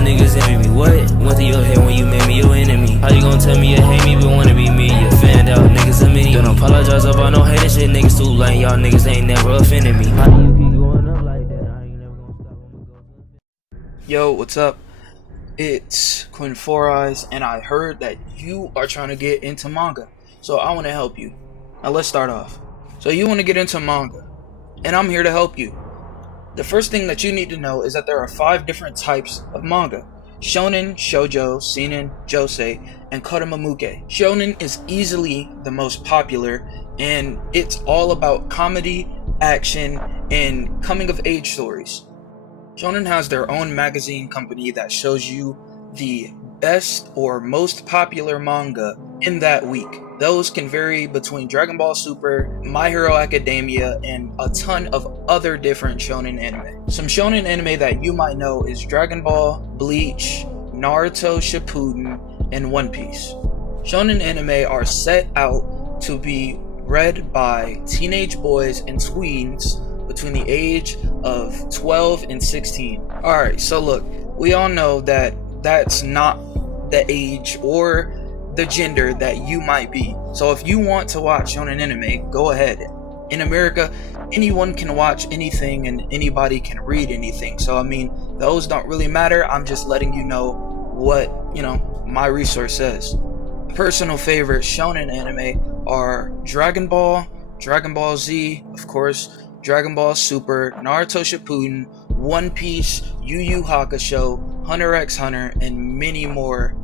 niggas envy me. What went through your head when you made me your enemy? How you gonna tell me you hate me but wanna be me? You fanned out niggas a mini. Don't apologize about no hating shit. Niggas too lame. Y'all niggas ain't never offended me. How do you keep going up like that? I ain't never gonna stop. Yo, what's up? It's Quinn Four Eyes, and I heard that you are trying to get into manga, so I want to help you. Now let's start off. So you want to get into manga, and I'm here to help you. The first thing that you need to know is that there are 5 different types of manga: shonen, shoujo, seinen, josei, and kodomomuke. Shonen is easily the most popular, and it's all about comedy, action, and coming of age stories. Shonen has their own magazine company that shows you the best or most popular manga in that week. Those can vary between Dragon Ball Super, My Hero Academia, and a ton of other different shonen anime. Some shonen anime that you might know is Dragon Ball, Bleach, Naruto Shippuden, and One Piece. Shonen anime are set out to be read by teenage boys and tweens between the age of 12 and 16. Alright, so look, we all know that that's not the age or the gender that you might be. So if you want to watch shonen anime, go ahead. In America, anyone can watch anything and anybody can read anything. So I mean, those don't really matter. I'm just letting you know what, my resource says. Personal favorite shonen anime are Dragon Ball, Dragon Ball Z, of course, Dragon Ball Super, Naruto Shippuden, One Piece, Yu Yu Hakusho, Hunter x Hunter, and many more.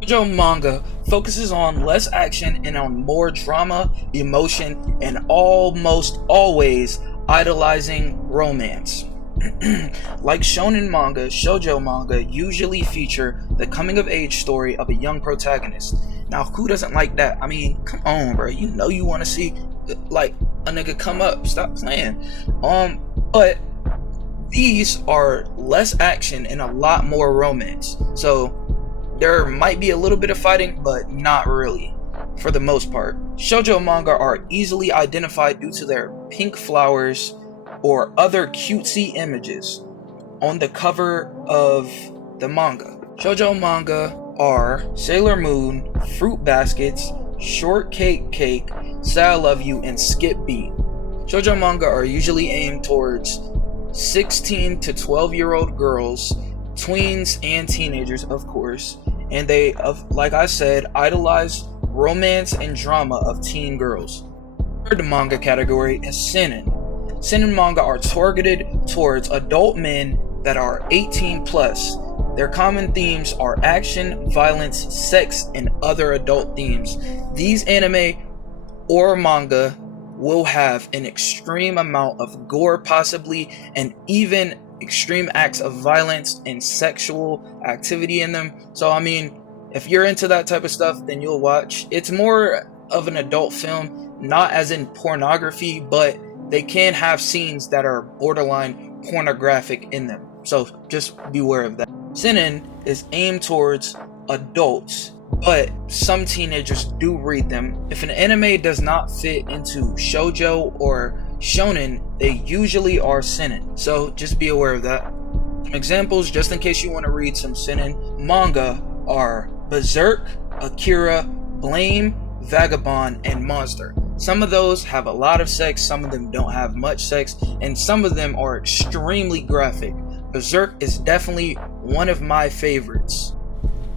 Shoujo manga focuses on less action and on more drama, emotion, and almost always idolizing romance. Like shonen manga, shoujo manga usually feature the coming of age story of a young protagonist. Now, who doesn't like that? I mean, come on, bro. You know you want to see like a nigga come up. Stop playing. But these are less action and a lot more romance. So there might be a little bit of fighting, but not really, for the most part. Shoujo manga are easily identified due to their pink flowers or other cutesy images on the cover of the manga. Shoujo manga are Sailor Moon, Fruit Baskets, Shortcake Cake, Say I Love You, and Skip Beat. Shoujo manga are usually aimed towards 16 to 12-year-old girls, tweens, and teenagers, of course, and they, like I said, idolize romance and drama of teen girls. The third manga category is seinen. Seinen manga are targeted towards adult men that are 18 plus. Their common themes are action, violence, sex, and other adult themes. These anime or manga will have an extreme amount of gore, possibly, and even extreme acts of violence and sexual activity in them. So I mean, if you're into that type of stuff, then you'll watch. It's more of an adult film, not as in pornography, but they can have scenes that are borderline pornographic in them. So just beware of that. Seinen is aimed towards adults, but some teenagers do read them. If an anime does not fit into shoujo or shonen, they usually are seinen. So just be aware of that. Some examples, just in case you want to read some seinen manga, are Berserk, Akira, Blame, Vagabond, and Monster. Some of those have a lot of sex, some of them don't have much sex, and some of them are extremely graphic. Berserk is definitely one of my favorites.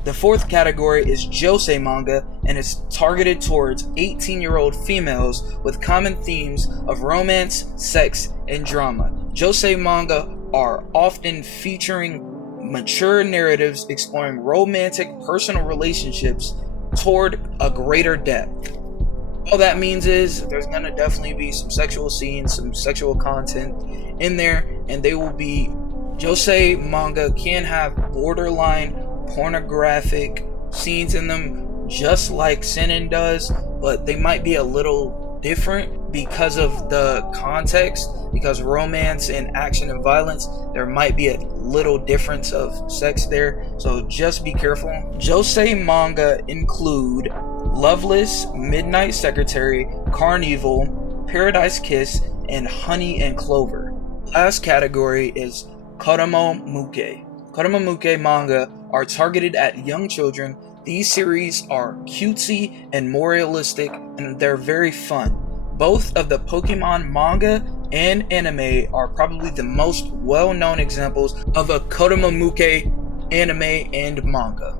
The fourth category is josei manga, and is targeted towards 18-year-old females with common themes of romance, sex, and drama. Josei manga are often featuring mature narratives exploring romantic personal relationships toward a greater depth. All that means is there's gonna definitely be some sexual scenes, some sexual content in there, and they will be josei manga can have borderline pornographic scenes in them, just like seinen does, but they might be a little different because of the context, because romance and action and violence, there might be a little difference of sex there, so just be careful. Josei manga include Loveless, Midnight Secretary, Carnival, Paradise Kiss, and Honey and Clover. Last category is kodomomuke. Kotomamuke manga are targeted at young children. These series are cutesy and more realistic, and they're very fun. Both of the Pokemon manga and anime are probably the most well-known examples of a Kotomamuke anime and manga.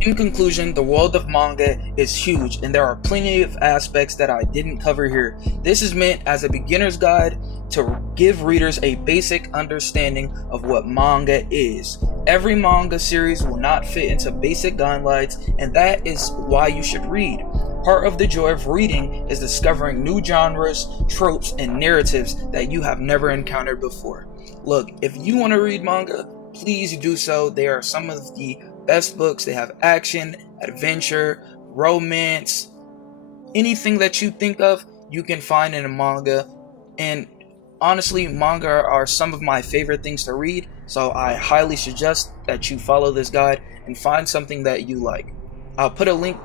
In conclusion, the world of manga is huge, and there are plenty of aspects that I didn't cover here. This is meant as a beginner's guide to give readers a basic understanding of what manga is. Every manga series will not fit into basic guidelines, and that is why you should read. Part of the joy of reading is discovering new genres, tropes, and narratives that you have never encountered before. Look, if you want to read manga, please do so. They are some of the best books. They have action, adventure, romance, anything that you think of, you can find in a manga. And honestly, manga are some of my favorite things to read, so I highly suggest that you follow this guide and find something that you like. I'll put a link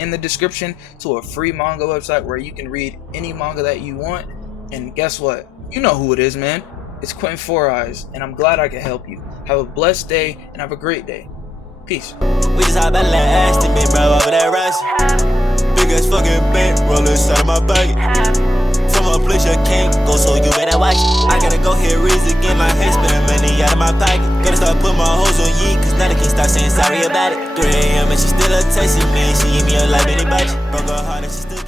in the description to a free manga website where you can read any manga that you want. And guess what? You know who it is, man. It's Quentin Four Eyes, and I'm glad I could help you. Have a blessed day and have a great day. Peace. We just hop out that ass to me, bro, over that rush. Big ass fucking bank roll inside of my pocket. From a place you can't go, so you better watch it. I gotta go here, raise again, my head spinning money out of my pocket. Gotta start putting my hoes on ye, cause now they can't stop saying sorry about it. 3 AM and she still a texting me, she give me a life, anybody. Broke her heart and she still